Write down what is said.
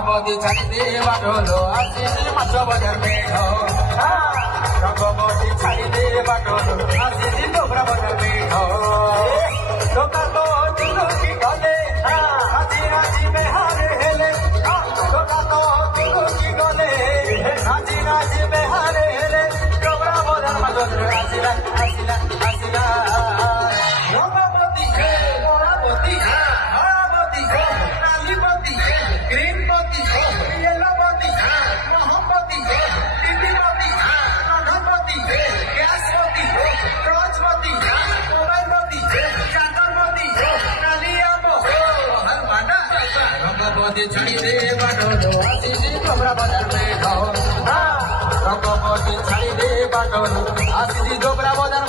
रंगमती छाड़ी बाटलो आसी माछ बजार पेड़ रंगमती छाड़ी बाटलो आसी डोबरा बजार पेड़ टोका तो चुलुकी गले नाची नाची बेहारे हेले टोका तो चुलुकी गले नाची नाची बेहारे हेले डोबरा बजार माछ आसिला आसिला आसिला रंगमती गोरामती हरामती नालीमती ग्रीनमती येलोमती मोहम्मती दीदीमती राधामती ग्यासमती टॉर्चमती मोबाइलमती चादरमती नालियामो हरमाना रंगमती छाड़ी दे बाटलो आसी डोबरा बजार में रंगमती छाड़ी दे बाटलो आसी डोबरा बजार